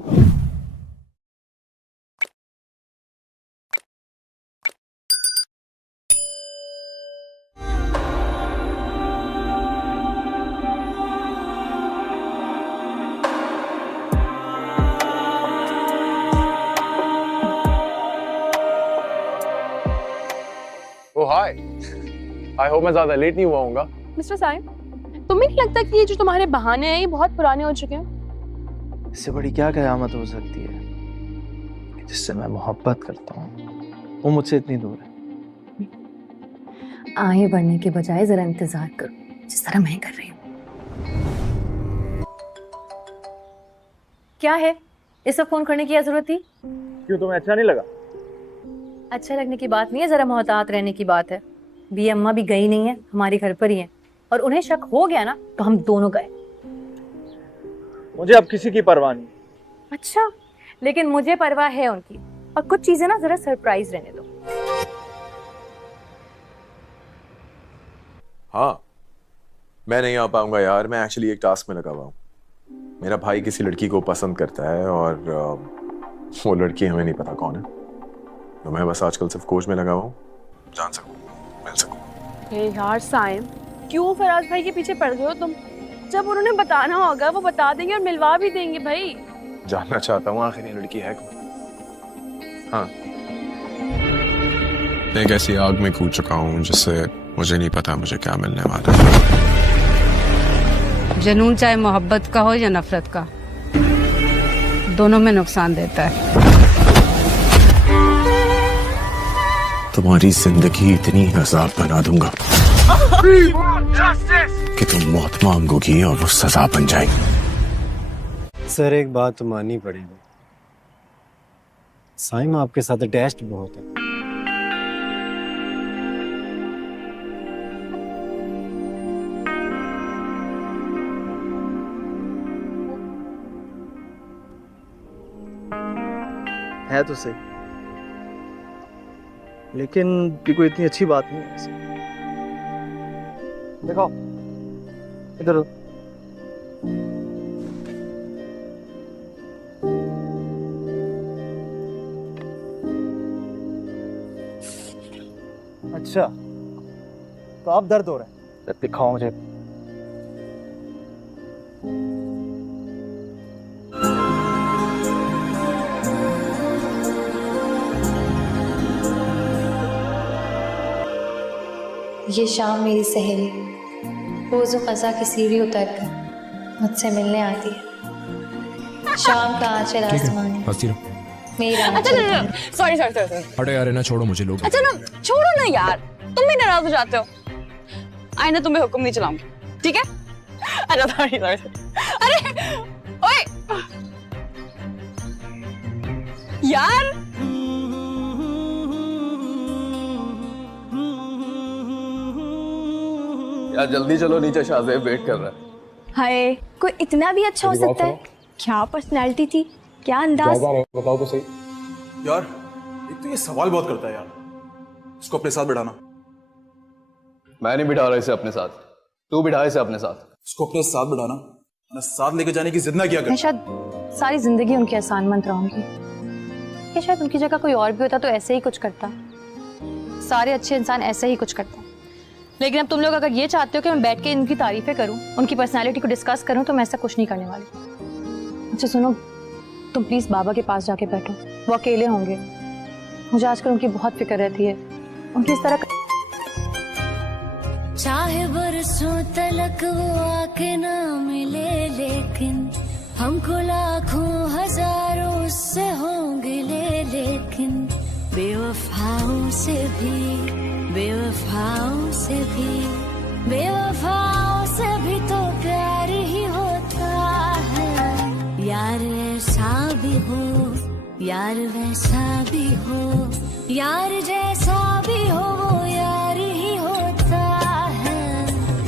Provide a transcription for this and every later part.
Hi, I hope मैं ज्यादा late नहीं हुआ हूँगा। मिस्टर साइम, तुम्हें नहीं लगता कि ये जो तुम्हारे बहाने हैं ये बहुत पुराने हो चुके हैं? इससे बड़ी क्या कयामत हो सकती है जिससे मैं मोहब्बत करता हूँ वो मुझसे इतनी दूर है। आगे बढ़ने के बजाय जरा इंतजार करो जिस तरह मैं कर रही हूँ। क्या है, इस वक्त फोन करने की क्या जरूरत थी? क्यों, तुम्हें अच्छा नहीं लगा? अच्छा लगने की बात नहीं है, जरा मोहतात रहने की बात है। बी अम्मा भी गई नहीं है, हमारे घर पर ही है, और उन्हें शक हो गया ना तो हम दोनों गए। मुझे अब किसी की परवाह नहीं। अच्छा, लेकिन मुझे परवाह है उनकी, और कुछ चीजें ना जरा सरप्राइज रहने दो। हाँ, मैं नहीं आ पाऊंगा यार, मैं एक्चुअली एक टास्क में लगा हुआ हूँ। मेरा भाई किसी लड़की को पसंद करता है और वो लड़की हमें नहीं पता कौन है, तो मैं बस आजकल सिर्फ खोज में लगा हुआ हूँ, जान सकूं, मिल सकूं। यार साइम, क्यों फराज भाई के पीछे पड़ गए हो तुम? जब उन्होंने बताना होगा वो बता देंगे और मिलवा भी देंगे भाई। जानना चाहता हूँ आखिर ये लड़की है कौन। हाँ, एक ऐसी आग में कूद चुका हूँ जिससे मुझे नहीं पता मुझे क्या मिलने वाला है। जुनून चाहे मोहब्बत का हो या नफरत का, दोनों में नुकसान देता है। तुम्हारी जिंदगी इतनी अजाब बना दूंगा कि तुम मौत मांगोगी और वो सजा बन जाएगी। सर, एक बात तो माननी पड़ेगी, साइम आपके साथ अटैच्ड बहुत है तो सही, लेकिन ये कोई इतनी अच्छी बात नहीं है वैसे। देखो इधर, अच्छा तो आप दर्द हो रहा है, दिखाओ मुझे। ये शाम मेरी सहेली रोज़ो फ़ज़ा की सीढ़ी उतर कर मुझसे मिलने आती है। शाम का आंचल आसमानी मेरा आंचल। सॉरी, हटो यार, ना छोड़ो मुझे लोग। अच्छा ना, छोड़ो ना यार, तुम भी नाराज हो जाते हो। आई ना तुम्हें हुक्म नहीं चलाऊंगी, ठीक है? अच्छा सॉरी। अरे ओए यार, यार जल्दी चलो नीचे, शाहज़ेब वेट कर रहा है। हाय, कोई इतना भी अच्छा हो सकता है? क्या पर्सनैलिटी थी, क्या अंदाज। बताओ तो सही। यार एक तो ये सवाल बहुत करता है यार, इसको अपने साथ बिठाना। मैं नहीं बिठा रहा इसे अपने साथ, तू बिठा इसे अपने साथ। इसको अपने साथ बिठाना, अपने साथ लेके जाने की जिद ना किया कर। मैं शायद सारी जिंदगी उनकी एहसान मंद रहूंगी, कि शायद उनकी जगह कोई और भी होता तो ऐसे ही कुछ करता। सारे अच्छे इंसान ऐसे ही कुछ करते हैं। लेकिन अब तुम लोग अगर ये चाहते हो कि मैं बैठ के इनकी तारीफें करूं, उनकी पर्सनालिटी को डिस्कस करूं, तो मैं ऐसा कुछ नहीं करने वाली। अच्छा सुनो, तुम प्लीज बाबा के पास जाके बैठो, वो अकेले होंगे। मुझे आजकल उनकी बहुत फिक्र रहती है, उनकी इस तरह। चाहे बरसों तलक वो आके ना मिले, लेकिन हमको लाखों हजारों से होंगे ले, लेकिन बेवफाओं से भी, बेवफाओं से भी, बेवफाओं से भी तो प्यार ही होता है। यार ऐसा भी हो, यार वैसा भी हो, यार जैसा भी हो वो यार ही होता है।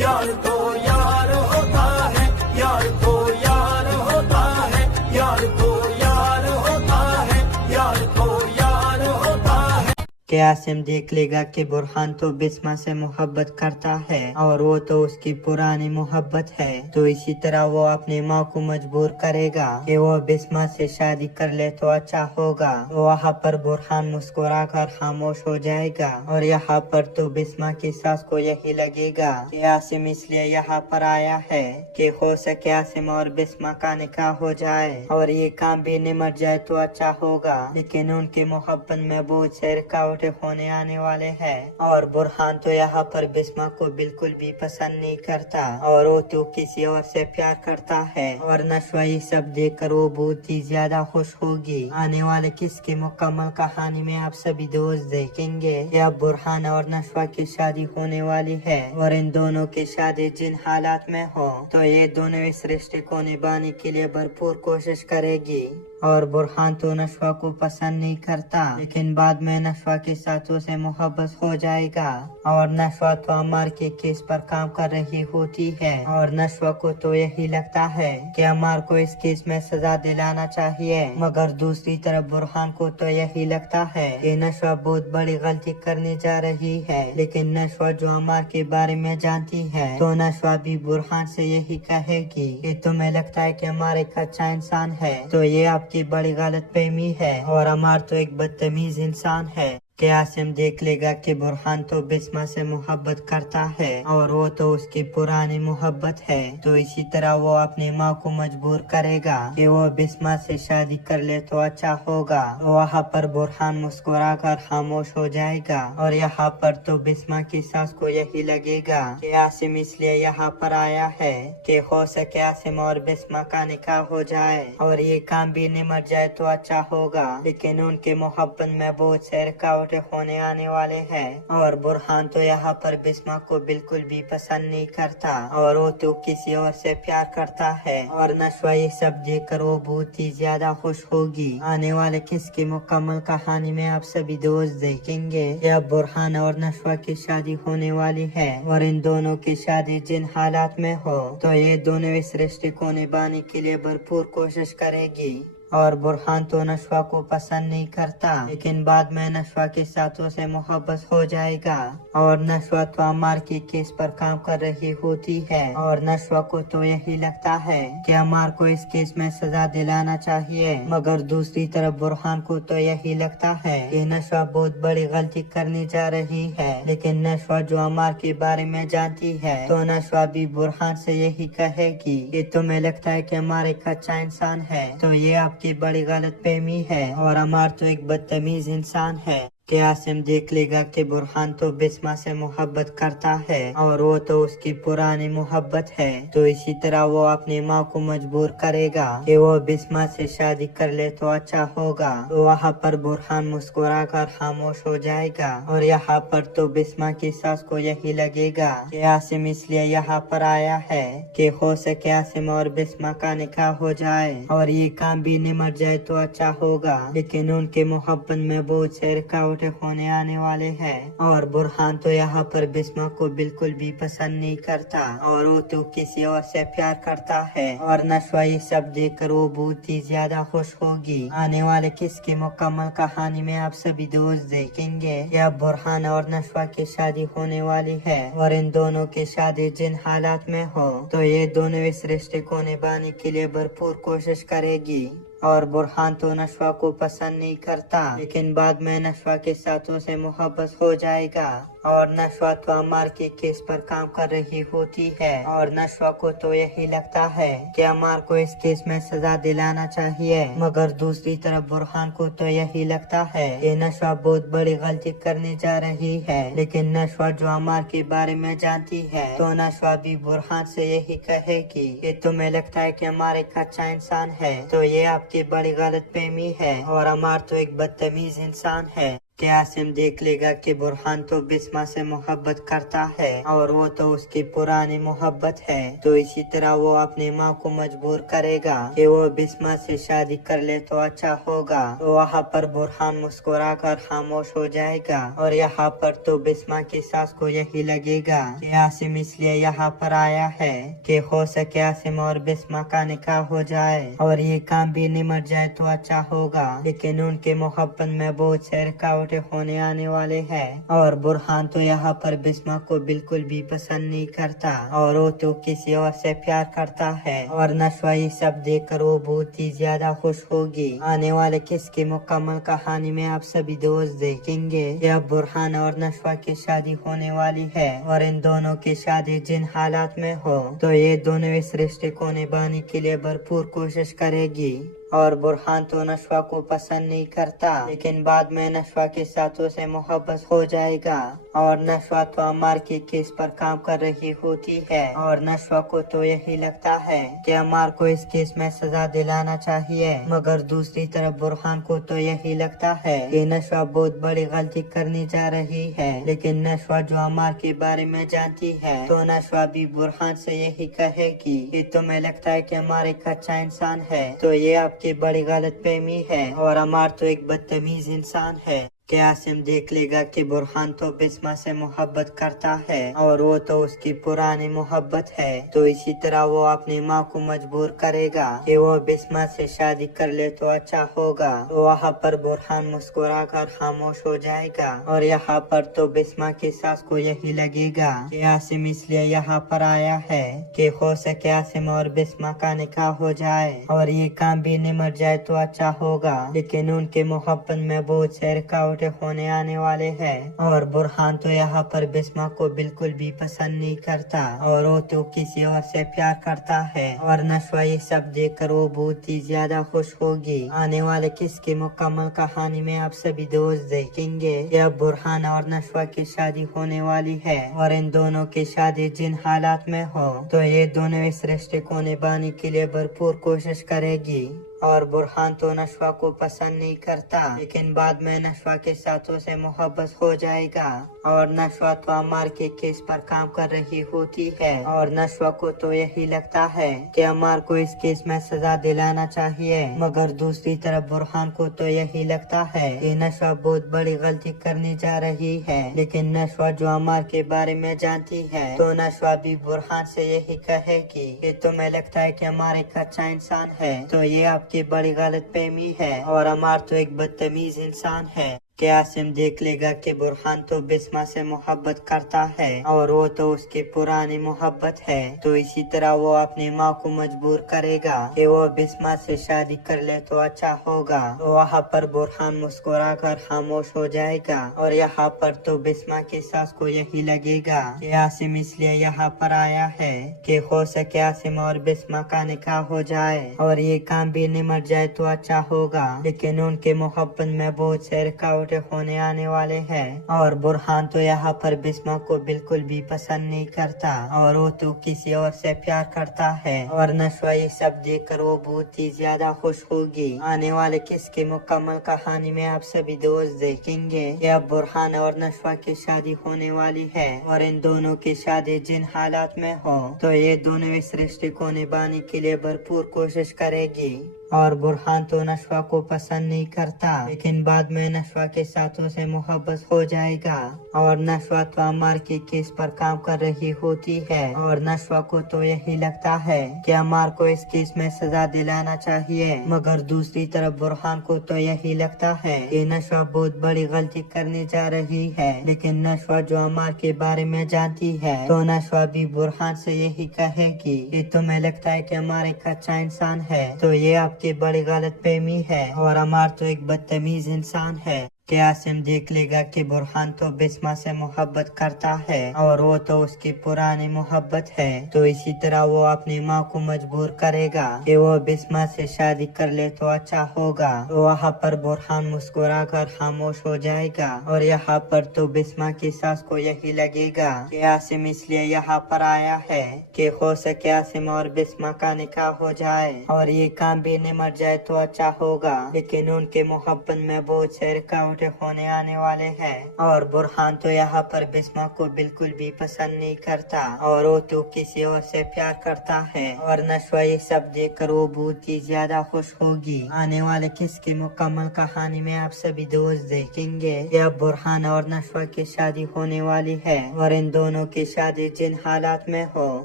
यार तो यार होता है, यार तो यार होता है, यार तो यार होता है, यार तो यार होता है। कि आसिम देख लेगा कि बुरहान तो बिस्मा से मोहब्बत करता है और वो तो उसकी पुरानी मोहब्बत है, तो इसी तरह वो अपनी माँ को मजबूर करेगा कि वो बिस्मा से शादी कर ले तो अच्छा होगा। वहाँ पर बुरहान मुस्कुरा कर खामोश हो जाएगा और यहाँ पर तो बिस्मा की सास को यही लगेगा कि आसिम इसलिए यहाँ पर आया है कि हो सके आसिम और बिस्मा का निकाह हो जाए और ये काम भी निमट जाए तो अच्छा होगा। लेकिन उनकी मोहब्बत में बहुत से रुकावटें होने आने वाले हैं और बुरहान तो यहाँ पर बिस्मा को बिल्कुल भी पसंद नहीं करता और वो तो किसी और से प्यार करता है और नशवा ये सब देख कर वो बहुत ही ज्यादा खुश होगी। आने वाले किस की मुकम्मल कहानी में आप सभी दोस्त देखेंगे कि अब बुरहान और नशवा की शादी होने वाली है और इन दोनों की शादी जिन हालात में हो तो ये दोनों इस रिश्ते को निभाने के लिए भरपूर कोशिश करेगी। और बुरहान तो नशवा को पसंद नहीं करता लेकिन बाद में नशवा के साथ उसे मोहब्बत हो जाएगा और नशवा तो अमर के केस पर काम कर रही होती है और नशवा को तो यही लगता है कि अमर को इस केस में सजा दिलाना चाहिए, मगर दूसरी तरफ बुरहान को तो यही लगता है कि नशवा बहुत बड़ी गलती करने जा रही है। लेकिन नशवा जो अमर के बारे में जानती है तो नशवा भी बुरहान से यही कहेगी कि तुम्हें लगता है कि अमर एक अच्छा इंसान है तो ये आपकी बड़ी गलतफहमी है और अमर तो एक बदतमीज इंसान है। कि आसिम देख लेगा कि बुरहान तो बिस्मा से मोहब्बत करता है और वो तो उसकी पुरानी मोहब्बत है, तो इसी तरह वो अपनी माँ को मजबूर करेगा कि वो बिस्मा से शादी कर ले तो अच्छा होगा। वहाँ पर बुरहान मुस्कुरा कर खामोश हो जाएगा और यहाँ पर तो बिस्मा की सास को यही लगेगा कि आसिम इसलिए यहाँ पर आया है कि हो सके आसिम और बिस्मा का निकाह हो जाए और ये काम भी निमट जाए तो अच्छा होगा। लेकिन उनके मोहब्बत में बहुत से रुकावट होने आने वाले हैं और बुरहान तो यहाँ पर बिस्मा को बिल्कुल भी पसंद नहीं करता और वो तो किसी और से प्यार करता है और नशवा ये सब देख कर वो बहुत ही ज्यादा खुश होगी। आने वाले किसकी मुकम्मल कहानी में आप सभी दोस्त देखेंगे कि अब बुरहान और नशवा की शादी होने वाली है और इन दोनों की शादी जिन हालात में हो तो ये दोनों इस रिश्ते को निभाने के लिए भरपूर कोशिश करेगी। और बुरहान तो नशवा को पसंद नहीं करता लेकिन बाद में नशवा के साथ उसे मोहब्बत हो जाएगा और नशवा तो अमर के केस पर काम कर रही होती है और नशवा को तो यही लगता है कि अमर को इस केस में सजा दिलाना चाहिए, मगर दूसरी तरफ बुरहान को तो यही लगता है कि नशवा बहुत बड़ी गलती करने जा रही है। लेकिन नशवा जो अमर के बारे में जानती है तो नशवा भी बुरहान से यही कहेगी कि तुम्हें लगता है कि अमर एक अच्छा इंसान है तो ये आपकी बड़ी गलतफहमी है और अमर तो एक बदतमीज इंसान है। कि आसिम देख लेगा कि बुरहान तो बिस्मा से मोहब्बत करता है और वो तो उसकी पुरानी मोहब्बत है, तो इसी तरह वो अपनी माँ को मजबूर करेगा कि वो बिस्मा से शादी कर ले तो अच्छा होगा। तो वहाँ पर बुरहान मुस्कुरा कर खामोश हो जाएगा और यहाँ पर तो बिस्मा की सास को यही लगेगा कि आसिम इसलिए यहाँ पर आया है कि हो सके आसिम और बिस्मा का निकाह हो जाए और ये काम भी निमट जाए तो अच्छा होगा। लेकिन उनके मोहब्बत में बहुत से रुकावट होने आने वाले हैं और बुरहान तो यहाँ पर बिस्मा को बिल्कुल भी पसंद नहीं करता और वो तो किसी और से प्यार करता है और नशवा ये सब देखकर वो बहुत ही ज्यादा खुश होगी। आने वाले किसकी मुकम्मल कहानी में आप सभी दोस्त देखेंगे कि अब बुरहान और नशवा की शादी होने वाली है और इन दोनों की शादी जिन हालात में हो तो ये दोनों इस रिश्ते को निभाने के लिए भरपूर कोशिश करेगी। और बुरहान तो नशवा को पसंद नहीं करता लेकिन बाद में नशवा के साथ उसे मोहब्बत हो जाएगा और नशवा तो अमर के केस पर काम कर रही होती है और नशवा को तो यही लगता है कि अमर को इस केस में सजा दिलाना चाहिए, मगर दूसरी तरफ बुरहान को तो यही लगता है कि नशवा बहुत बड़ी गलती करने जा रही है। लेकिन नशवा जो अमर के बारे में जानती है तो नशवा भी बुरहान से यही कहेगी कि तुम्हें लगता है कि अमर एक अच्छा इंसान है तो ये आपकी बड़ी गलतफहमी है और अमर तो एक बदतमीज इंसान है। कि आसिम देख लेगा कि बुरहान तो बिस्मा से मोहब्बत करता है और वो तो उसकी पुरानी मोहब्बत है, तो इसी तरह वो अपनी माँ को मजबूर करेगा कि वो बिस्मा से शादी कर ले तो अच्छा होगा। तो वहाँ पर बुरहान मुस्कुरा कर खामोश हो जाएगा और यहाँ पर तो बिस्मा की सास को यही लगेगा कि आसिम इसलिए यहाँ पर आया है कि हो सके आसिम और बिस्मा का निकाह हो जाए और ये काम भी निमट जाए तो अच्छा होगा। लेकिन उनके मोहब्बत में बहुत से रुकावट इकट्ठे होने आने वाले हैं। और बुरहान तो यहाँ पर बिस्मा को बिल्कुल भी पसंद नहीं करता और वो तो किसी और से प्यार करता है। और नशवा ये सब देखकर वो बहुत ही ज्यादा खुश होगी। आने वाले किस की मुकम्मल कहानी में आप सभी दोस्त देखेंगे कि बुरहान और नशवा की शादी होने वाली है और इन दोनों की शादी जिन हालात में हो तो ये दोनों इस रिश्ते को निभाने के लिए भरपूर कोशिश करेगी। और बुरहान तो नशवा को पसंद नहीं करता लेकिन बाद में नशवा के साथ उसे मोहब्बत हो जाएगा। और नशवा तो अम्मार के केस पर काम कर रही होती है और नशवा को तो यही लगता है कि अम्मार को इस केस में सजा दिलाना चाहिए, मगर दूसरी तरफ बुरहान को तो यही लगता है कि नशवा बहुत बड़ी गलती करने जा रही है। लेकिन नशवा जो अम्मार के बारे में जानती है तो नशवा भी बुरहान से यही कहेगी कि तुम्हें लगता है कि अम्मार एक अच्छा इंसान है तो ये आपकी बड़ी गलतफहमी है और अम्मार तो एक बदतमीज इंसान है। कि आसिम देख लेगा कि बुरहान तो बिस्मा से मोहब्बत करता है और वो तो उसकी पुरानी मोहब्बत है, तो इसी तरह वो अपनी माँ को मजबूर करेगा कि वो बिस्मा से शादी कर ले तो अच्छा होगा। तो वहाँ पर बुरहान मुस्कुरा कर खामोश हो जाएगा और यहाँ पर तो बिस्मा की सास को यही लगेगा कि आसिम इसलिए यहाँ पर आया है कि हो सके आसिम और बिस्मा का निकाह हो जाए और ये काम भी निमट जाए तो अच्छा होगा। लेकिन उनके मोहब्बत में बहुत से रुकावट होने आने वाले हैं और बुरहान तो यहाँ पर बिस्मा को बिल्कुल भी पसंद नहीं करता और वो तो किसी और से प्यार करता है। और नशवा ये सब देखकर वो बहुत ही ज्यादा खुश होगी। आने वाले किस की मुकम्मल कहानी में आप सभी दोस्त देखेंगे कि अब बुरहान और नशवा की शादी होने वाली है और इन दोनों की शादी जिन हालात में हो तो ये दोनों इस रिश्ते को निभाने के लिए भरपूर कोशिश करेगी। और बुरहान तो नशवा को पसंद नहीं करता लेकिन बाद में नशवा के साथ उसे मोहब्बत हो जाएगा। और नशवा तो अम्मार के केस पर काम कर रही होती है और नशवा को तो यही लगता है कि अम्मार को इस केस में सजा दिलाना चाहिए, मगर दूसरी तरफ बुरहान को तो यही लगता है कि नशवा बहुत बड़ी गलती करने जा रही है। लेकिन नशवा जो अम्मार के बारे में जानती है तो नशवा भी बुरहान से यही कहेगी कि तुम्हें लगता है कि अम्मार एक अच्छा इंसान है तो ये आपकी बड़ी गलतफहमी है और अम्मार तो एक बदतमीज इंसान है। कि आसिम देख लेगा कि बुरहान तो बिस्मा से मोहब्बत करता है और वो तो उसकी पुरानी मोहब्बत है, तो इसी तरह वो अपनी माँ को मजबूर करेगा कि वो बिस्मा से शादी कर ले तो अच्छा होगा। तो वहाँ पर बुरहान मुस्कुरा कर खामोश हो जाएगा और यहाँ पर तो बिस्मा की सास को यही लगेगा कि आसिम इसलिए यहाँ पर आया है कि हो सके आसिम और बिस्मा का निकाह हो जाए और ये काम भी निमट जाए तो अच्छा होगा। लेकिन उनके मोहब्बत में बहुत से रुकावट होने आने वाले हैं और बुरहान तो यहाँ पर बिस्मा को बिल्कुल भी पसंद नहीं करता और वो तो किसी और से प्यार करता है। और नशवा ये सब देखकर वो बहुत ही ज्यादा खुश होगी। आने वाले किस की मुकम्मल कहानी में आप सभी दोस्त देखेंगे कि अब बुरहान और नशवा की शादी होने वाली है और इन दोनों की शादी जिन हालात में हो तो ये दोनों इस रिश्ते को निभाने के लिए भरपूर कोशिश करेगी। और बुरहान तो नशवा को पसंद नहीं करता लेकिन बाद में नशवा के साथ उसे मोहब्बत हो जाएगा। और नशवा तो अम्मार के केस पर काम कर रही होती है और नशवा को तो यही लगता है कि अम्मार को इस केस में सजा दिलाना चाहिए, मगर दूसरी तरफ बुरहान को तो यही लगता है कि नशवा बहुत बड़ी गलती करने जा रही है। लेकिन नशवा जो अम्मार के बारे में जानती है तो नशवा भी बुरहान से यही कहेगी कि तुम्हें लगता है कि अम्मार एक अच्छा इंसान है तो ये आपकी बड़ी गलतफहमी है और अम्मार तो एक बदतमीज इंसान है। कि आसिम देख लेगा कि बुरहान तो बिस्मा से मोहब्बत करता है और वो तो उसकी पुरानी मोहब्बत है, तो इसी तरह वो अपनी माँ को मजबूर करेगा कि वो बिस्मा से शादी कर ले तो अच्छा होगा। तो वहाँ पर बुरहान मुस्कुरा कर खामोश हो जाएगा और यहाँ पर तो बिस्मा की सास को यही लगेगा कि आसिम इसलिए यहाँ पर आया है कि हो सके आसिम और बिस्मा का निकाह हो जाए और ये काम भी निमट जाए तो अच्छा होगा। लेकिन उनके मोहब्बत में बहुत से रुकावट होने आने वाले हैं और बुरहान तो यहाँ पर बिस्मा को बिल्कुल भी पसंद नहीं करता और वो तो किसी और से प्यार करता है। और नशवा ये सब देखकर वो बहुत ही ज्यादा खुश होगी। आने वाले किस की मुकम्मल कहानी में आप सभी दोस्त देखेंगे कि अब बुरहान और नशवा की शादी होने वाली है और इन दोनों की शादी जिन हालात में हो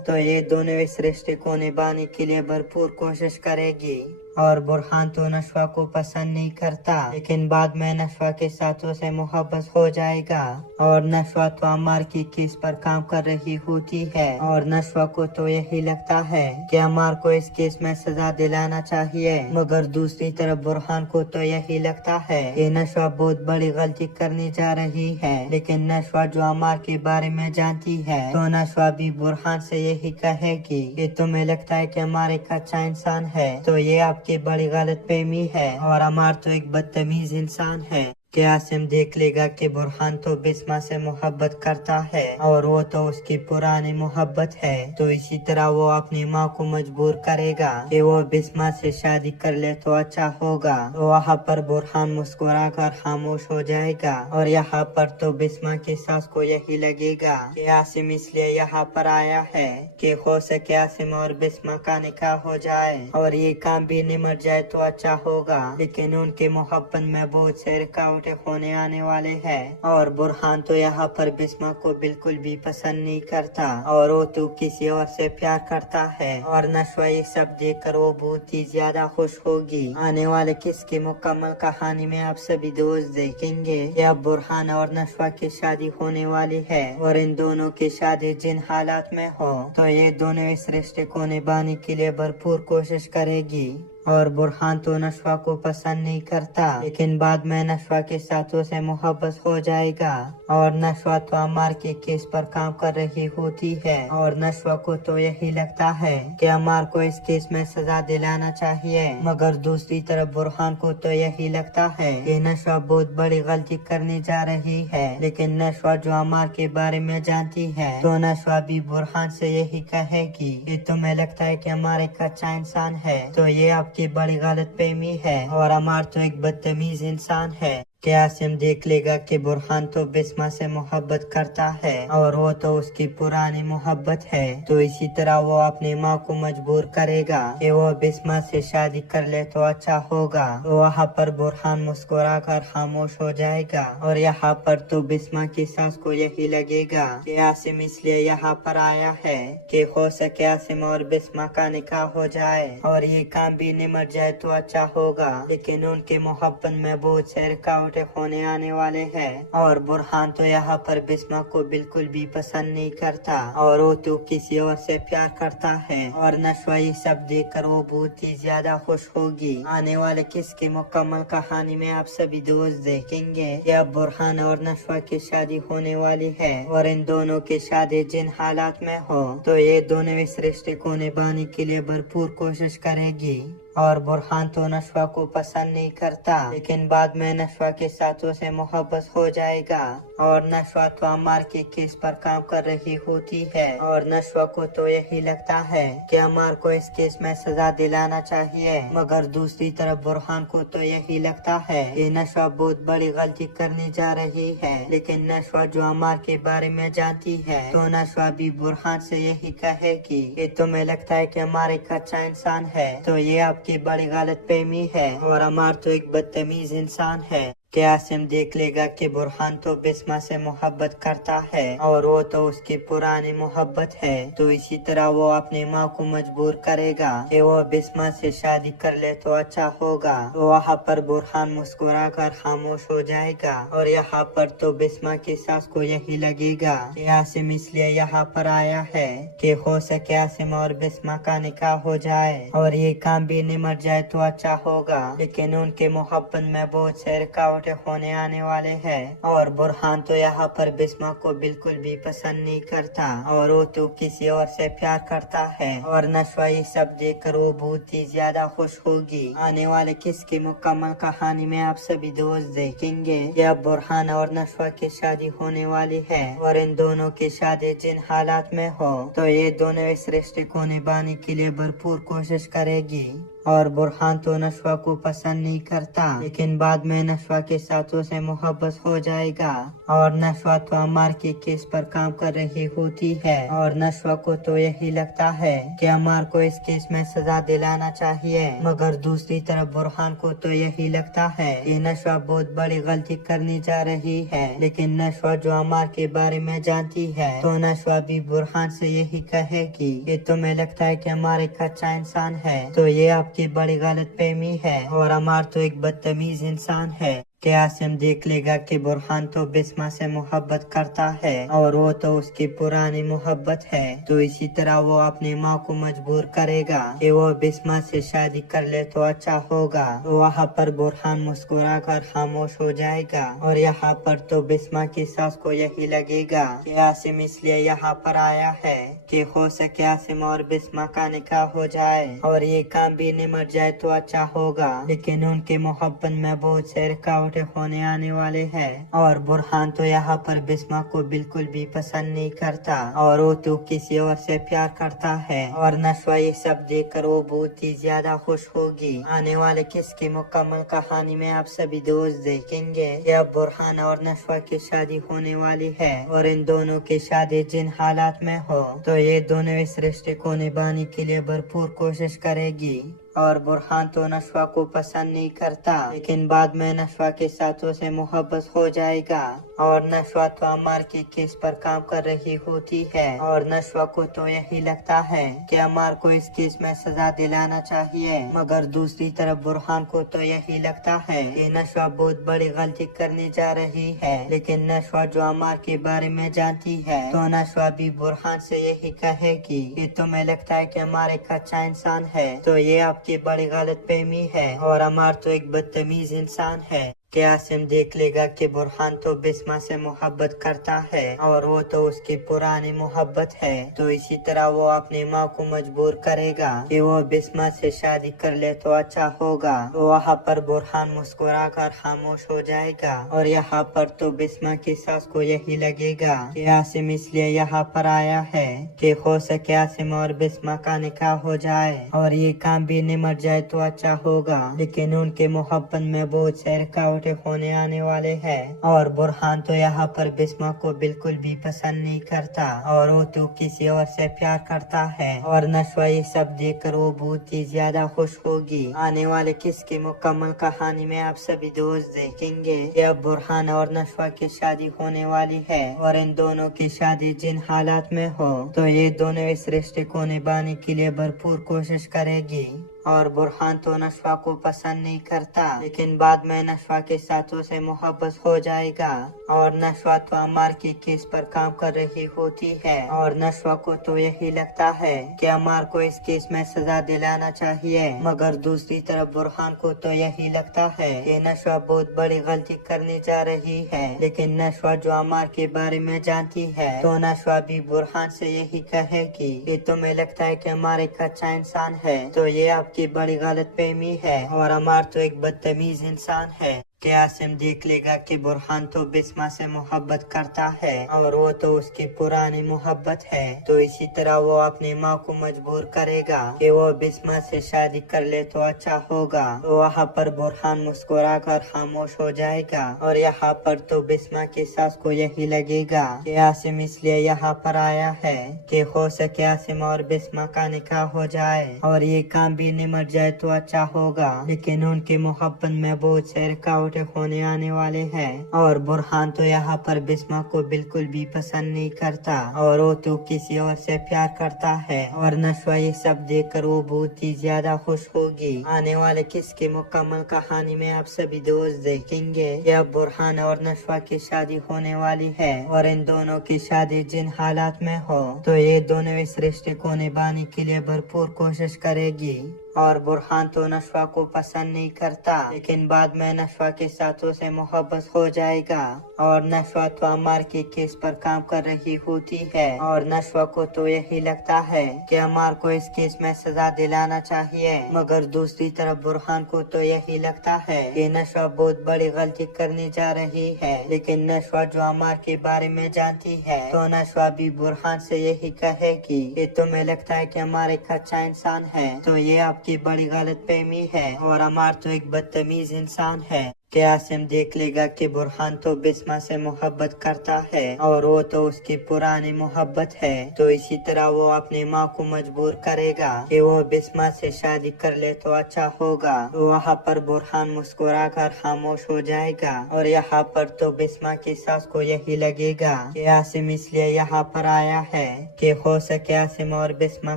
तो ये दोनों इस रिश्ते को निभाने के लिए भरपूर कोशिश करेगी। और बुरहान तो नशवा को पसंद नहीं करता, लेकिन बाद में नशवा के साथ उसे मोहब्बत हो जाएगा। और नशवा तो अम्मार की केस पर काम कर रही होती है और नशवा को तो यही लगता है कि अम्मार को इस केस में सजा दिलाना चाहिए, मगर दूसरी तरफ बुरहान को तो यही लगता है कि नशवा बहुत बड़ी गलती करने जा रही है। लेकिन नशवा जो अम्मार के बारे में जानती है तो नशवा भी बुरहान से यही कहेगी कि तुम्हें लगता है कि अम्मार एक अच्छा इंसान है, तो ये आपकी बड़ी गलतफहमी है और अम्मार तो एक बदतमीज इंसान है। कि आसिम देख लेगा कि बुरहान तो बिस्मा से मोहब्बत करता है और वो तो उसकी पुरानी मोहब्बत है, तो इसी तरह वो अपनी माँ को मजबूर करेगा कि वो बिस्मा से शादी कर ले तो अच्छा होगा। तो वहाँ पर बुरहान मुस्कुरा कर खामोश हो जाएगा और यहाँ पर तो बिस्मा की सास को यही लगेगा कि आसिम इसलिए यहाँ पर आया है कि हो सके आसिम और बिस्मा का निकाह हो जाए और ये काम भी निमट जाए तो अच्छा होगा। लेकिन उनके मोहब्बत में बहुत से रुकावट होने आने वाले हैं और बुरहान तो यहाँ पर बिस्मा को बिल्कुल भी पसंद नहीं करता और वो तो किसी और से प्यार करता है। और नशवा ये सब देखकर वो बहुत ही ज्यादा खुश होगी। आने वाले किस की मुकम्मल कहानी में आप सभी दोस्त देखेंगे कि अब बुरहान और नशवा की शादी होने वाली है और इन दोनों की शादी जिन हालात में हो तो ये दोनों इस रिश्ते को निभाने के लिए भरपूर कोशिश करेगी। और बुरहान तो नशवा को पसंद नहीं करता, लेकिन बाद में नशवा के साथ उसे मोहब्बत हो जाएगा। और नशवा तो अम्मार के केस पर काम कर रही होती है और नशवा को तो यही लगता है कि अम्मार को इस केस में सजा दिलाना चाहिए, मगर दूसरी तरफ बुरहान को तो यही लगता है कि नशवा बहुत बड़ी गलती करने जा रही है। लेकिन नशवा जो अम्मार के बारे में जानती है तो नशवा भी बुरहान से यही कहेगी कि तुम्हें लगता है कि अम्मार एक अच्छा इंसान है, तो ये की बड़ी गलतफहमी है और अम्मार तो एक बदतमीज इंसान है। कि आसिम देख लेगा कि बुरहान तो बिस्मा से मोहब्बत करता है और वो तो उसकी पुरानी मोहब्बत है, तो इसी तरह वो अपनी माँ को मजबूर करेगा कि वो बिस्मा से शादी कर ले तो अच्छा होगा। तो वहाँ पर बुरहान मुस्कुरा कर खामोश हो जाएगा और यहाँ पर तो बिस्मा की सास को यही लगेगा कि आसिम इसलिए यहाँ पर आया है कि हो सके आसिम और बिस्मा का निकाह हो जाए और ये काम भी निमट जाए तो अच्छा होगा। लेकिन उनके मोहब्बत में बहुत से रुकावट होने आने वाले हैं और बुरहान तो यहाँ पर बिस्मा को बिल्कुल भी पसंद नहीं करता और वो तो किसी और से प्यार करता है। और नशवा ये सब देखकर वो बहुत ही ज्यादा खुश होगी। आने वाले किस की मुकम्मल कहानी में आप सभी दोस्त देखेंगे कि अब बुरहान और नशवा की शादी होने वाली है और इन दोनों की शादी जिन हालात में हो तो ये दोनों इस रिश्ते को निभाने के लिए भरपूर कोशिश करेगी। और बुरहान तो नशवा को पसंद नहीं करता, लेकिन बाद में नशवा के साथ उसे मोहब्बत हो जाएगा। और नशवा तो अम्मार के केस पर काम कर रही होती है और नशवा को तो यही लगता है कि अम्मार को इस केस में सजा दिलाना चाहिए, मगर दूसरी तरफ बुरहान को तो यही लगता है कि नशवा बहुत बड़ी गलती करने जा रही है। लेकिन नशवा जो अम्मार के बारे में जानती है तो नशवा भी बुरहान से यही कहेगी कि तुम्हें लगता है कि अम्मार एक अच्छा इंसान है, तो ये आपकी बड़ी गलतफहमी है और अम्मार तो एक बदतमीज इंसान है। कि आसिम देख लेगा कि बुरहान तो बिस्मा से मोहब्बत करता है और वो तो उसकी पुरानी मोहब्बत है, तो इसी तरह वो अपनी माँ को मजबूर करेगा कि वो बिस्मा से शादी कर ले तो अच्छा होगा। तो वहाँ पर बुरहान मुस्कुरा कर खामोश हो जाएगा और यहाँ पर तो बिस्मा की सास को यही लगेगा कि आसिम इसलिए यहाँ पर आया है कि हो सके आसिम और बिस्मा का निकाह हो जाए और ये काम भी निमट जाए तो अच्छा होगा। लेकिन उनके मोहब्बत में बहुत से रुकावट होने आने वाले हैं और बुरहान तो यहाँ पर बिस्मा को बिल्कुल भी पसंद नहीं करता और वो तो किसी और से प्यार करता है। और नशवा ये सब देखकर वो बहुत ही ज्यादा खुश होगी। आने वाले किस की मुकम्मल कहानी में आप सभी दोस्त देखेंगे कि अब बुरहान और नशवा की शादी होने वाली है और इन दोनों की शादी जिन हालात में हो तो ये दोनों इस रिश्ते को निभाने के लिए भरपूर कोशिश करेगी। और बुरहान तो नशवा को पसंद नहीं करता, लेकिन बाद में नशवा के साथ उसे मोहब्बत हो जाएगा। और नशवा तो अम्मार के केस पर काम कर रही होती है और नशवा को तो यही लगता है कि अम्मार को इस केस में सजा दिलाना चाहिए, मगर दूसरी तरफ बुरहान को तो यही लगता है कि नशवा बहुत बड़ी गलती करने जा रही है। लेकिन नशवा जो अम्मार के बारे में जानती है तो नशवा भी बुरहान से यही कहेगी कि तुम्हें लगता है कि अम्मार एक अच्छा इंसान है, तो ये आप आपकी बड़ी गलतफहमी है और अमार तो एक बदतमीज इंसान है कि आसिम देख लेगा कि बुरहान तो बिस्मा से मोहब्बत करता है और वो तो उसकी पुरानी मोहब्बत है, तो इसी तरह वो अपनी माँ को मजबूर करेगा कि वो बिस्मा से शादी कर ले तो अच्छा होगा। तो वहाँ पर बुरहान मुस्कुरा कर खामोश हो जाएगा और यहाँ पर तो बिस्मा की सास को यही लगेगा कि आसिम इसलिए यहाँ पर आया है कि हो सके आसिम और बिस्मा का निकाह हो जाए और ये काम भी निमट जाए तो अच्छा होगा। लेकिन उनकी मोहब्बत में बहुत से रुकावटें होने आने वाले हैं और बुरहान तो यहाँ पर बिस्मा को बिल्कुल भी पसंद नहीं करता और वो तो किसी और से प्यार करता है और नशवा ये सब देखकर वो बहुत ही ज्यादा खुश होगी। आने वाले किस की मुकम्मल कहानी में आप सभी दोस्त देखेंगे कि अब बुरहान और नशवा की शादी होने वाली है और इन दोनों की शादी जिन हालात में हो तो ये दोनों इस रिश्ते को निभाने के लिए भरपूर कोशिश करेगी। और बुरहान तो नशवा को पसंद नहीं करता, लेकिन बाद में नशवा के साथ उसे मोहब्बत हो जाएगा और नशवा तो अमार के केस पर काम कर रही होती है और नशवा को तो यही लगता है कि अमार को इस केस में सजा दिलाना चाहिए, मगर दूसरी तरफ बुरहान को तो यही लगता है कि नशवा बहुत बड़ी गलती करने जा रही है। लेकिन नशवा जो अमार के बारे में जानती है तो नशवा भी बुरहान से यही कहेगी कि तुम्हें लगता है कि अमार एक अच्छा इंसान है, तो ये आपकी बड़ी गलतफहमी है और अमार तो एक बदतमीज इंसान है। कि आसिम देख लेगा कि बुरहान तो बिस्मा से मोहब्बत करता है और वो तो उसकी पुरानी मोहब्बत है, तो इसी तरह वो अपनी माँ को मजबूर करेगा कि वो बिस्मा से शादी कर ले तो अच्छा होगा। तो वहाँ पर बुरहान मुस्कुरा कर खामोश हो जाएगा और यहाँ पर तो बिस्मा की सास को यही लगेगा कि आसिम इसलिए यहाँ पर आया है कि हो सके आसिम और बिस्मा का निकाह हो जाए और ये काम भी निमट जाए तो अच्छा होगा। लेकिन उनके मोहब्बत में बहुत से रुकावटें होने आने वाले हैं और बुरहान तो यहाँ पर बिस्मा को बिल्कुल भी पसंद नहीं करता और वो तो किसी और से प्यार करता है और नशवा ये सब देखकर वो बहुत ही ज्यादा खुश होगी। आने वाले किस की मुकम्मल कहानी में आप सभी दोस्त देखेंगे कि अब बुरहान और नशवा की शादी होने वाली है और इन दोनों की शादी जिन हालात में हो तो ये दोनों इस रिश्ते को निभाने के लिए भरपूर कोशिश करेगी। और बुरहान तो नशवा को पसंद नहीं करता, लेकिन बाद में नशवा के साथ उसे मोहब्बत हो जाएगा और नशवा तो अमार के केस पर काम कर रही होती है और नशवा को तो यही लगता है कि अमार को इस केस में सजा दिलाना चाहिए, मगर दूसरी तरफ बुरहान को तो यही लगता है कि नशवा बहुत बड़ी गलती करने जा रही है। लेकिन नशवा जो अमार के बारे में जानती है तो नशवा भी बुरहान से यही कहेगी कि तुम्हें लगता है कि अमार एक अच्छा इंसान है, तो ये की बड़ी गलतफहमी है और अमार तो एक बदतमीज इंसान है। कि आसिम देख लेगा कि बुरहान तो बिस्मा से मोहब्बत करता है और वो तो उसकी पुरानी मोहब्बत है, तो इसी तरह वो अपनी माँ को मजबूर करेगा कि वो बिस्मा से शादी कर ले तो अच्छा होगा। तो वहाँ पर बुरहान मुस्कुरा कर खामोश हो जाएगा और यहाँ पर तो बिस्मा की सास को यही लगेगा कि आसिम इसलिए यहाँ पर आया है कि हो सके आसिम और बिस्मा का निकाह हो जाए और ये काम भी निमट जाए तो अच्छा होगा। लेकिन उनकी मोहब्बत में बहुत से रुकावटें होने आने वाले हैं और बुरहान तो यहाँ पर बिस्मा को बिल्कुल भी पसंद नहीं करता और वो तो किसी और से प्यार करता है और नशवा ये सब देखकर वो बहुत ही ज्यादा खुश होगी। आने वाले किस की मुकम्मल कहानी में आप सभी दोस्त देखेंगे कि अब बुरहान और नशवा की शादी होने वाली है और इन दोनों की शादी जिन हालात में हो तो ये दोनों इस रिश्ते को निभाने के लिए भरपूर कोशिश करेगी। और बुरहान तो नशवा को पसंद नहीं करता, लेकिन बाद में नशवा के साथ उसे मोहब्बत हो जाएगा और नशवा तो अमार के केस पर काम कर रही होती है और नशवा को तो यही लगता है कि अमार को इस केस में सजा दिलाना चाहिए, मगर दूसरी तरफ बुरहान को तो यही लगता है कि नशवा बहुत बड़ी गलती करने जा रही है। लेकिन नशवा जो अमार के बारे में जानती है तो नशवा भी बुरहान से यही कहेगी कि तुम्हें लगता है कि अमार एक अच्छा इंसान है, तो ये की बड़ी गलतफहमी है और अमार तो एक बदतमीज इंसान है। कि आसिम देख लेगा कि बुरहान तो बिस्मा से मोहब्बत करता है और वो तो उसकी पुरानी मोहब्बत है, तो इसी तरह वो अपनी माँ को मजबूर करेगा कि वो बिस्मा से शादी कर ले तो अच्छा होगा। तो वहाँ पर बुरहान मुस्कुरा कर खामोश हो जाएगा और यहाँ पर तो बिस्मा की सास को यही लगेगा कि आसिम इसलिए यहाँ पर आया है कि हो सके आसिम और बिस्मा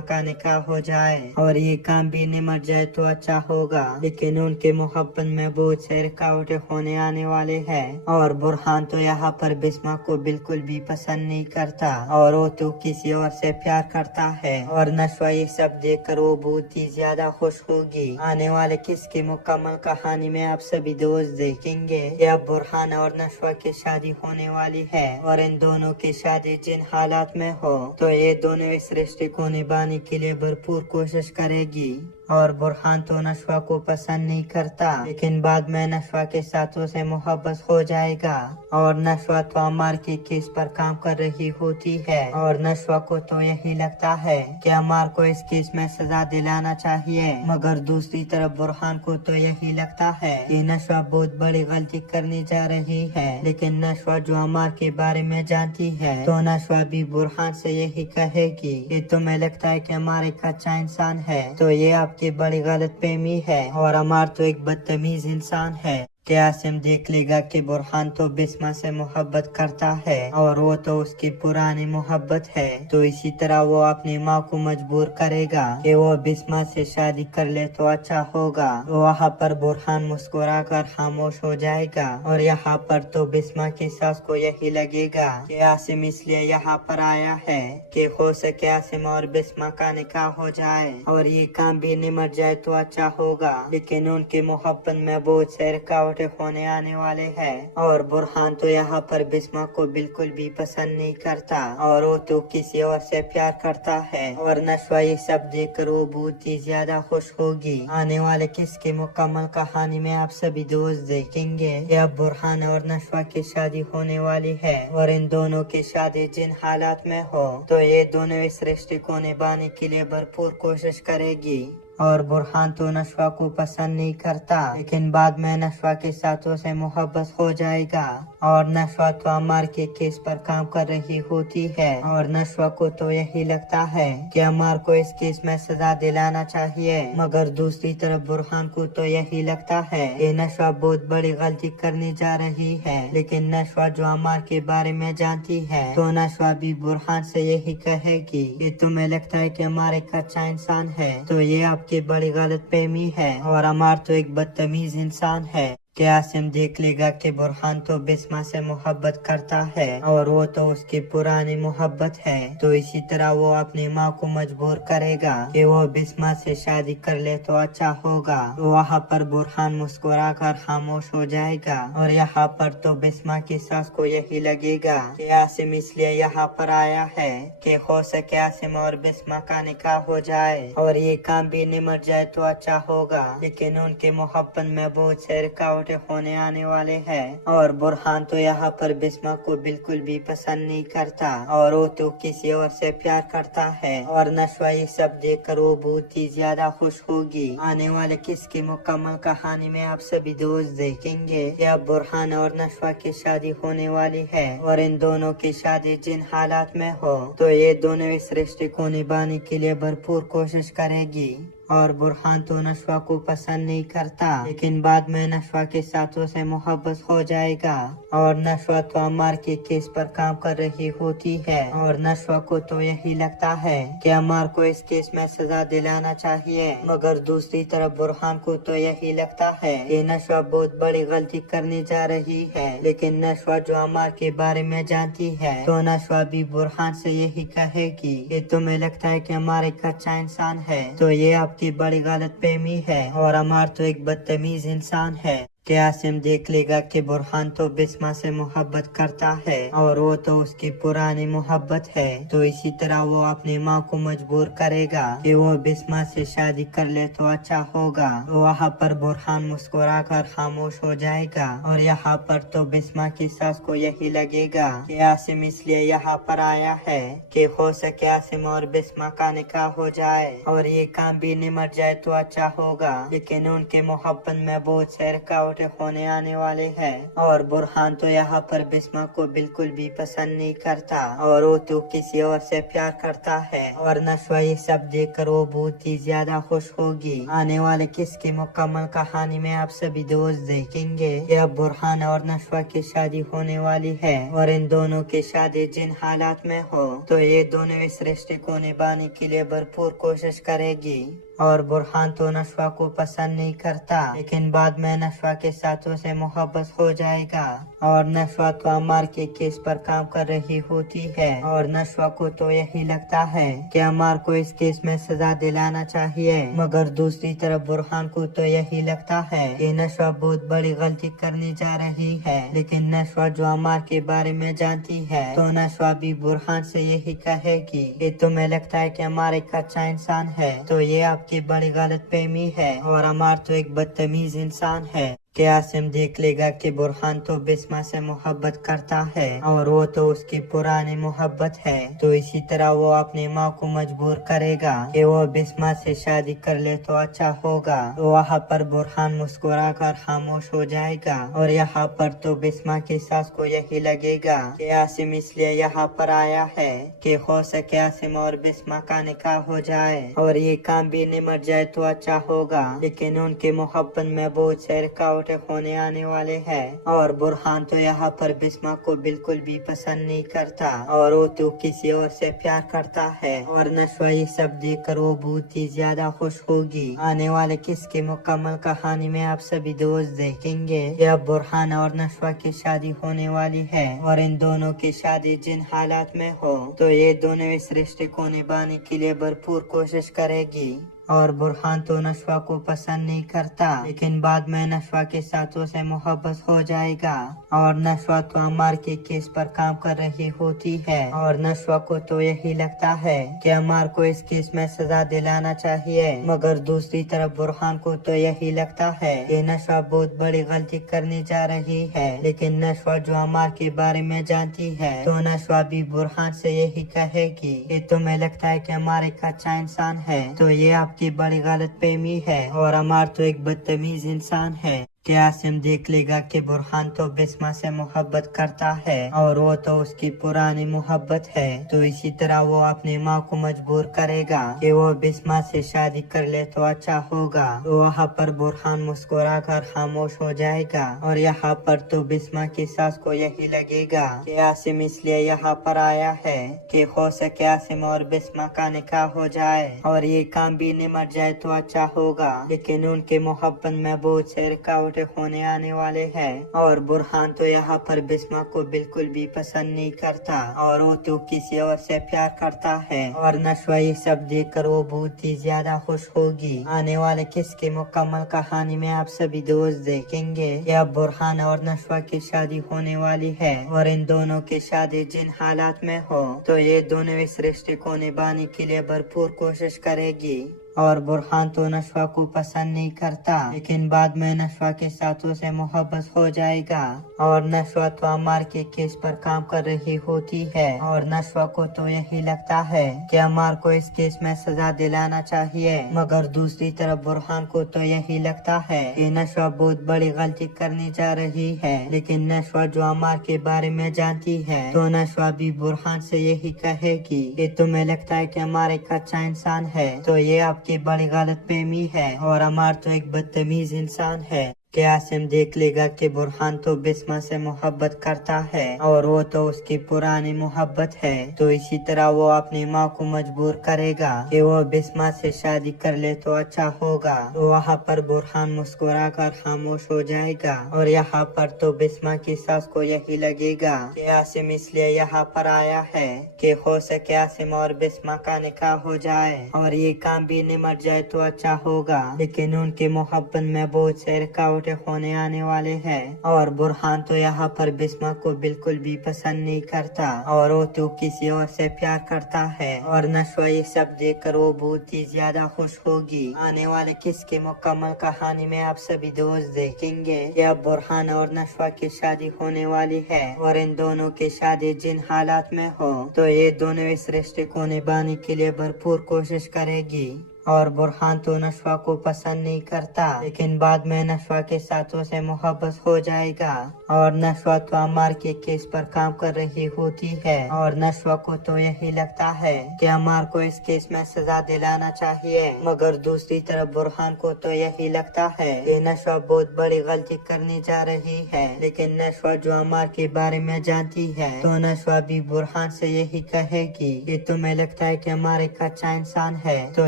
का निकाह हो जाए और ये काम भी निमट जाए तो अच्छा होगा। लेकिन उनके मोहब्बत में बहुत से रुकावटें होने आने वाले हैं और बुरहान तो यहाँ पर बिस्मा को बिल्कुल भी पसंद नहीं करता और वो तो किसी और से प्यार करता है और नशवा ये सब देख कर वो बहुत ही ज्यादा खुश होगी। आने वाले किसकी मुकम्मल कहानी में आप सभी दोस्त देखेंगे कि अब बुरहान और नशवा की शादी होने वाली है और इन दोनों की शादी जिन हालात में हो तो ये दोनों इस रिश्ते को निभाने के लिए भरपूर कोशिश करेगी। और बुरहान तो नशवा को पसंद नहीं करता, लेकिन बाद में नशवा के साथ उसे मोहब्बत हो जाएगा और नशवा तो अमार के केस पर काम कर रही होती है और नशवा को तो यही लगता है कि अमार को इस केस में सजा दिलाना चाहिए, मगर दूसरी तरफ बुरहान को तो यही लगता है कि नशवा बहुत बड़ी गलती करने जा रही है। लेकिन नशवा जो अमार के बारे में जानती है तो नशवा भी बुरहान से यही कहेगी कि तुम्हें लगता है कि अमार एक अच्छा इंसान है तो ये आपकी बड़ी गलतफहमी है और अमार तो एक बदतमीज इंसान है। कि आसिम देख लेगा कि बुरहान तो बिस्मा से मोहब्बत करता है और वो तो उसकी पुरानी मोहब्बत है, तो इसी तरह वो अपनी माँ को मजबूर करेगा कि वो बिस्मा से शादी कर ले तो अच्छा होगा। तो वहाँ पर बुरहान मुस्कुरा कर खामोश हो जाएगा और यहाँ पर तो बिस्मा की सास को यही लगेगा कि आसिम इसलिए यहाँ पर आया है कि हो सके आसिम और बिस्मा का निकाह हो जाए और ये काम भी निमट जाए तो अच्छा होगा। लेकिन उनकी मोहब्बत में बहुत से रुकावट होने आने वाले हैं और बुरहान तो यहाँ पर बिस्मा को बिल्कुल भी पसंद नहीं करता और वो तो किसी और से प्यार करता है और नशवा ये सब देखकर वो बहुत ही ज्यादा खुश होगी। आने वाले किसकी मुकम्मल कहानी में आप सभी दोस्त देखेंगे कि अब बुरहान और नशवा की शादी होने वाली है और इन दोनों की शादी जिन हालात में हो तो ये दोनों इस रिश्ते को निभाने के लिए भरपूर कोशिश करेगी। और बुरहान तो नशवा को पसंद नहीं करता, लेकिन बाद में नशवा के साथ उसे मोहब्बत हो जाएगा और नशवा तो अमार के केस पर काम कर रही होती है और नशवा को तो यही लगता है कि अमार को इस केस में सजा दिलाना चाहिए, मगर दूसरी तरफ बुरहान को तो यही लगता है कि नशवा बहुत बड़ी गलती करने जा रही है। लेकिन नशवा जो अमार के बारे में जानती है तो नशवा भी बुरहान से यही कहेगी कि तुम्हें लगता है कि अमार एक अच्छा इंसान है तो ये आपकी बड़ी गलतफहमी है और अमार तो एक बदतमीज इंसान है। कि आसिम देख लेगा कि बुरहान तो बिस्मा से मोहब्बत करता है और वो तो उसकी पुरानी मोहब्बत है, तो इसी तरह वो अपनी माँ को मजबूर करेगा कि वो बिस्मा से शादी कर ले तो अच्छा होगा। तो वहाँ पर बुरहान मुस्कुरा कर खामोश हो जाएगा और यहाँ पर तो बिस्मा की सास को यही लगेगा कि आसिम इसलिए यहाँ पर आया है कि हो सके आसिम और बिस्मा का निकाह हो जाए और ये काम भी निमट जाए तो अच्छा होगा। लेकिन उनके मोहब्बत में बहुत से रुकावट होने आने वाले हैं और बुरहान तो यहाँ पर बिस्मा को बिल्कुल भी पसंद नहीं करता और वो तो किसी और से प्यार करता है और नशवा ये सब देखकर वो बहुत ही ज्यादा खुश होगी। आने वाले किसकी मुकम्मल कहानी में आप सभी दोस्त देखेंगे कि अब बुरहान और नशवा की शादी होने वाली है और इन दोनों की शादी जिन हालात में हो तो ये दोनों इस रिश्ते को निभाने के लिए भरपूर कोशिश करेगी। और बुरहान तो नशवा को पसंद नहीं करता, लेकिन बाद में नशवा के साथ उसे मोहब्बत हो जाएगा और नशवा तो अमार के केस पर काम कर रही होती है और नशवा को तो यही लगता है कि अमार को इस केस में सजा दिलाना चाहिए, मगर दूसरी तरफ बुरहान को तो यही लगता है कि नशवा बहुत बड़ी गलती करने जा रही है। लेकिन नशवा जो अमार के बारे में जानती है तो नशवा भी बुरहान से यही कहेगी कि तुम्हें लगता है कि अमार एक अच्छा इंसान है तो ये की बड़ी गलतफहमी है और अमार तो एक बदतमीज इंसान है। कि आसिम देख लेगा कि बुरहान तो बिस्मा से मोहब्बत करता है और वो तो उसकी पुरानी मोहब्बत है, तो इसी तरह वो अपनी माँ को मजबूर करेगा कि वो बिस्मा से शादी कर ले तो अच्छा होगा। तो वहाँ पर बुरहान मुस्कुरा कर खामोश हो जाएगा और यहाँ पर तो बिस्मा की सास को यही लगेगा कि आसिम इसलिए यहाँ पर आया है कि हो सके आसिम और बिस्मा का निकाह हो जाए और ये काम भी निमट जाए तो अच्छा होगा। लेकिन उनके मोहब्बत में बहुत से रुकावट उठे होने आने वाले हैं। और बुरहान तो यहाँ पर बिस्मा को बिल्कुल भी पसंद नहीं करता और वो तो किसी और से प्यार करता है। और नशवा ये सब देख कर वो बहुत ही ज्यादा खुश होगी। आने वाले किस की मुकम्मल कहानी में आप सभी दोस्त देखेंगे कि अब बुरहान और नशवा की शादी होने वाली है और इन दोनों की शादी जिन हालात में हो तो ये दोनों इस रिश्ते को निभाने के लिए भरपूर कोशिश करेगी। और बुरहान तो नशवा को पसंद नहीं करता लेकिन बाद में नशवा के साथ उसे मोहब्बत हो जाएगा। और नशवा तो अम्मार के केस पर काम कर रही होती है और नशवा को तो यही लगता है कि अम्मार को इस केस में सजा दिलाना चाहिए, मगर दूसरी तरफ बुरहान को तो यही लगता है कि नशवा बहुत बड़ी गलती करने जा रही है। लेकिन नशवा जो अम्मार के बारे में जानती है तो नशवा भी बुरहान से यही कहेगी कि तुम्हें लगता है कि अम्मार एक अच्छा इंसान है तो ये आपकी बड़ी गलतफहमी है और अम्मार तो एक बदतमीज इंसान है। कि आसिम देख लेगा कि बुरहान तो बिस्मा से मोहब्बत करता है और वो तो उसकी पुरानी मोहब्बत है, तो इसी तरह वो अपनी माँ को मजबूर करेगा कि वो बिस्मा से शादी कर ले तो अच्छा होगा। तो वहाँ पर बुरहान मुस्कुरा कर खामोश हो जाएगा और यहाँ पर तो बिस्मा की सास को यही लगेगा कि आसिम इसलिए यहाँ पर आया है कि हो सके आसिम और बिस्मा का निकाह हो जाए और ये काम भी निमट जाए तो अच्छा होगा। लेकिन उनकी मोहब्बत में बहुत से रुकावट होने आने वाले हैं और बुरहान तो यहाँ पर बिस्मा को बिल्कुल भी पसंद नहीं करता और वो तो किसी और से प्यार करता है। और नशवा ये सब देख कर वो बहुत ही ज्यादा खुश होगी। आने वाले किस की मुकम्मल कहानी में आप सभी दोस्त देखेंगे कि अब बुरहान और नशवा की शादी होने वाली है और इन दोनों की शादी जिन हालात में हो तो ये दोनों इस रिश्ते को निभाने के लिए भरपूर कोशिश करेगी। और बुरहान तो नशवा को पसंद नहीं करता लेकिन बाद में नशवा के साथ उसे मोहब्बत हो जाएगा। और नशवा तो अम्मार के केस पर काम कर रही होती है और नशवा को तो यही लगता है कि अम्मार को इस केस में सजा दिलाना चाहिए, मगर दूसरी तरफ बुरहान को तो यही लगता है कि नशवा बहुत बड़ी गलती करने जा रही है। लेकिन नशवा जो अम्मार के बारे में जानती है तो नशवा भी बुरहान से यही कहेगी कि तुम्हें लगता है कि अम्मार एक अच्छा इंसान है तो ये की बड़ी गलतफहमी है और अम्मार तो एक बदतमीज इंसान है। कि आसिम देख लेगा कि बुरहान तो बिस्मा से मोहब्बत करता है और वो तो उसकी पुरानी मोहब्बत है, तो इसी तरह वो अपनी माँ को मजबूर करेगा कि वो बिस्मा से शादी कर ले तो अच्छा होगा। तो वहाँ पर बुरहान मुस्कुरा कर खामोश हो जाएगा और यहाँ पर तो बिस्मा की सास को यही लगेगा कि आसिम इसलिए यहाँ पर आया है कि हो सके आसिम और बिस्मा का निकाह हो जाए और ये काम भी निमट जाए तो अच्छा होगा। लेकिन उनके मोहब्बत में बहुत से रुकावट होने आने वाले हैं और बुरहान तो यहाँ पर बिस्मा को बिल्कुल भी पसंद नहीं करता और वो तो किसी और से प्यार करता है। और नशवा ये सब देखकर वो बहुत ही ज्यादा खुश होगी। आने वाले किस की मुकम्मल कहानी में आप सभी दोस्त देखेंगे कि अब बुरहान और नशवा की शादी होने वाली है और इन दोनों की शादी जिन हालात में हो तो ये दोनों इस रिश्ते को निभाने के लिए भरपूर कोशिश करेगी। और बुरहान तो नशवा को पसंद नहीं करता लेकिन बाद में नशवा के साथ उसे मोहब्बत हो जाएगा। और नशवा तो अम्मार के केस पर काम कर रही होती है और नशवा को तो यही लगता है कि अम्मार को इस केस में सजा दिलाना चाहिए, मगर दूसरी तरफ बुरहान को तो यही लगता है कि नशवा बहुत बड़ी गलती करने जा रही है। लेकिन नशवा जो अम्मार के बारे में जानती है तो नशवा भी बुरहान से यही कहेगी कि तुम्हें लगता है कि अम्मार एक अच्छा इंसान है तो ये आपकी बड़ी गलतफहमी है और अम्मार तो एक बदतमीज इंसान है। कि आसिम देख लेगा कि बुरहान तो बिस्मा से मोहब्बत करता है और वो तो उसकी पुरानी मोहब्बत है, तो इसी तरह वो अपनी माँ को मजबूर करेगा कि वो बिस्मा से शादी कर ले तो अच्छा होगा। तो वहाँ पर बुरहान मुस्कुरा कर खामोश हो जाएगा और यहाँ पर तो बिस्मा की सास को यही लगेगा कि आसिम इसलिए यहाँ पर आया है कि हो सके आसिम और बिस्मा का निकाह हो जाए और ये काम भी निमट जाए तो अच्छा होगा। लेकिन उनकी मोहब्बत में बहुत से रुकावट होने आने वाले हैं और बुरहान तो यहाँ पर बिस्मा को बिल्कुल भी पसंद नहीं करता और वो तो किसी और से प्यार करता है। और नशवा ये सब देखकर वो बहुत ही ज्यादा खुश होगी। आने वाले किस की मुकम्मल कहानी में आप सभी दोस्त देखेंगे कि अब बुरहान और नशवा की शादी होने वाली है और इन दोनों की शादी जिन हालात में हो तो ये दोनों इस रिश्ते को निभाने के लिए भरपूर कोशिश करेगी। और बुरहान तो नशवा को पसंद नहीं करता, लेकिन बाद में नशवा के साथ उसे मोहब्बत हो जाएगा। और नशवा तो अमार के केस पर काम कर रही होती है और नशवा को तो यही लगता है कि अमार को इस केस में सजा दिलाना चाहिए, मगर दूसरी तरफ बुरहान को तो यही लगता है कि नशवा बहुत बड़ी गलती करने जा रही है। लेकिन नशवा जो अमार के बारे में जानती है तो नशवा भी बुरहान से यही कहेगी कि तुम्हें लगता है कि अमार एक अच्छा इंसान है, तो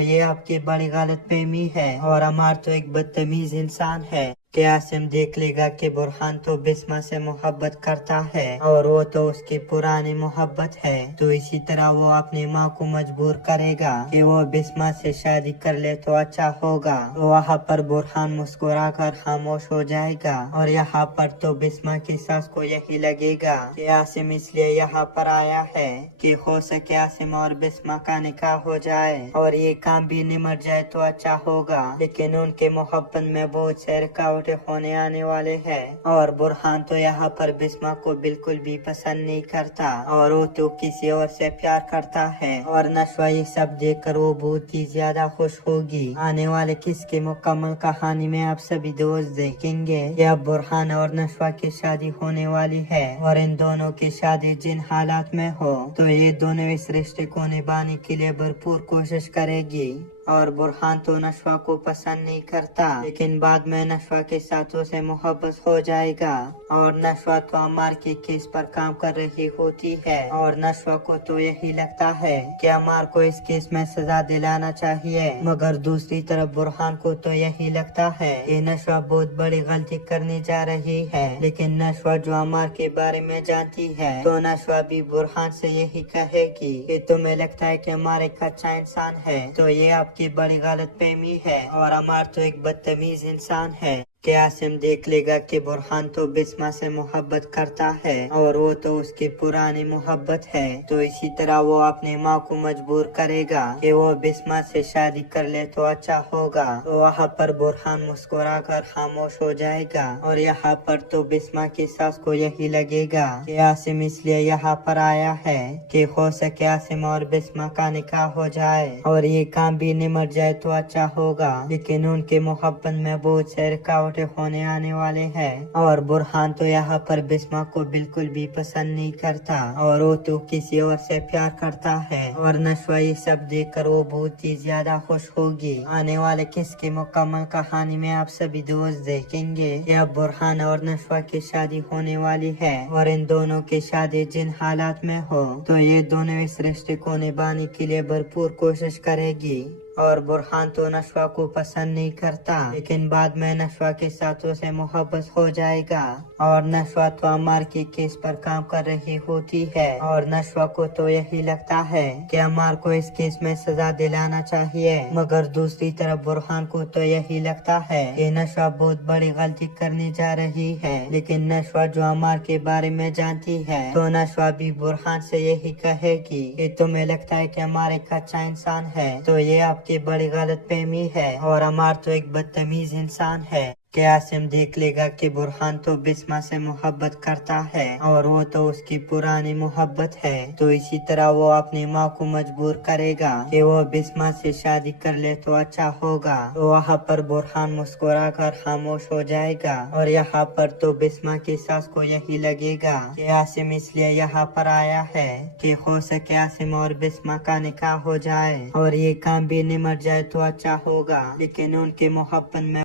ये आपकी बड़ी गलतफहमी है और अमार तो एक बदतमीज इंसान है। कि आसिम देख लेगा कि बुरहान तो बिस्मा से मोहब्बत करता है और वो तो उसकी पुरानी मोहब्बत है, तो इसी तरह वो अपनी माँ को मजबूर करेगा कि वो बिस्मा से शादी कर ले तो अच्छा होगा। तो वहाँ पर बुरहान मुस्कुरा कर खामोश हो जाएगा और यहाँ पर तो बिस्मा की सास को यही लगेगा कि आसिम इसलिए यहाँ पर आया है कि हो सके आसिम और बिस्मा का निकाह हो जाए और ये काम भी निमट जाए तो अच्छा होगा। लेकिन उनके मोहब्बत में बहुत से रुकावटें होने आने वाले हैं और बुरहान तो यहाँ पर बिस्मा को बिल्कुल भी पसंद नहीं करता और वो तो किसी और से प्यार करता है। और नशवा ये सब देखकर वो बहुत ही ज्यादा खुश होगी। आने वाले किसके मुकम्मल कहानी में आप सभी दोस्त देखेंगे कि अब बुरहान और नशवा की शादी होने वाली है और इन दोनों की शादी जिन हालात में हो तो ये दोनों इस रिश्ते को निभाने के लिए भरपूर कोशिश करेगी। और बुरहान तो नशवा को पसंद नहीं करता, लेकिन बाद में नशवा के साथ उसे मोहब्बत हो जाएगा। और नशवा तो अमार के केस पर काम कर रही होती है और नशवा को तो यही लगता है कि अमार को इस केस में सजा दिलाना चाहिए, मगर दूसरी तरफ बुरहान को तो यही लगता है कि नशवा बहुत बड़ी गलती करने जा रही है। लेकिन नशवा जो अमार के बारे में जानती है तो नशवा भी बुरहान से यही कहेगी कि तुम्हें लगता है कि अमार एक अच्छा इंसान है, तो ये आपकी बड़ी गलतफहमी है और अमार तो एक बदतमीज इंसान है। कि आसिम देख लेगा कि बुरहान तो बिस्मा से मोहब्बत करता है और वो तो उसकी पुरानी मोहब्बत है, तो इसी तरह वो अपनी माँ को मजबूर करेगा कि वो बिस्मा से शादी कर ले तो अच्छा होगा। तो वहाँ पर बुरहान मुस्कुरा कर खामोश हो जाएगा और यहाँ पर तो बिस्मा की सास को यही लगेगा कि आसिम इसलिए यहाँ पर आया है कि हो सके आसिम और बिस्मा का निकाह हो जाए और ये काम भी निमट जाए तो अच्छा होगा। लेकिन उनके मोहब्बत में बहुत से रुकावटें होने आने वाले हैं और बुरहान तो यहाँ पर बिस्मा को बिल्कुल भी पसंद नहीं करता और वो तो किसी और से प्यार करता है। और नशवा ये सब देखकर वो बहुत ही ज्यादा खुश होगी। आने वाले किसकी मुकम्मल कहानी में आप सभी दोस्त देखेंगे कि अब बुरहान और नशवा की शादी होने वाली है और इन दोनों की शादी जिन हालात में हो तो ये दोनों इस रिश्ते को निभाने के लिए भरपूर कोशिश करेगी। और बुरहान तो नशवा को पसंद नहीं करता, लेकिन बाद में नशवा के साथ उसे मोहब्बत हो जाएगा। और नशवा तो अमार के केस पर काम कर रही होती है और नशवा को तो यही लगता है कि अमार को इस केस में सजा दिलाना चाहिए, मगर दूसरी तरफ बुरहान को तो यही लगता है कि नशवा बहुत बड़ी गलती करने जा रही है। लेकिन नशवा जो अमार के बारे में जानती है तो नशवा भी बुरहान से यही कहेगी कि तुम्हें लगता है कि अमार एक अच्छा इंसान है, तो ये आपकी बड़ी गलतफहमी है और अमार तो एक बदतमीज इंसान है। कि आसिम देख लेगा कि बुरहान तो बिस्मा से मोहब्बत करता है और वो तो उसकी पुरानी मोहब्बत है, तो इसी तरह वो अपनी माँ को मजबूर करेगा कि वो बिस्मा से शादी कर ले तो अच्छा होगा। तो वहाँ पर बुरहान मुस्कुरा कर खामोश हो जाएगा और यहाँ पर तो बिस्मा की सास को यही लगेगा कि आसिम इसलिए यहाँ पर आया है कि हो सके आसिम और बिस्मा का निकाह हो जाए और ये काम भी निमट जाए तो अच्छा होगा। लेकिन उनके मोहब्बत में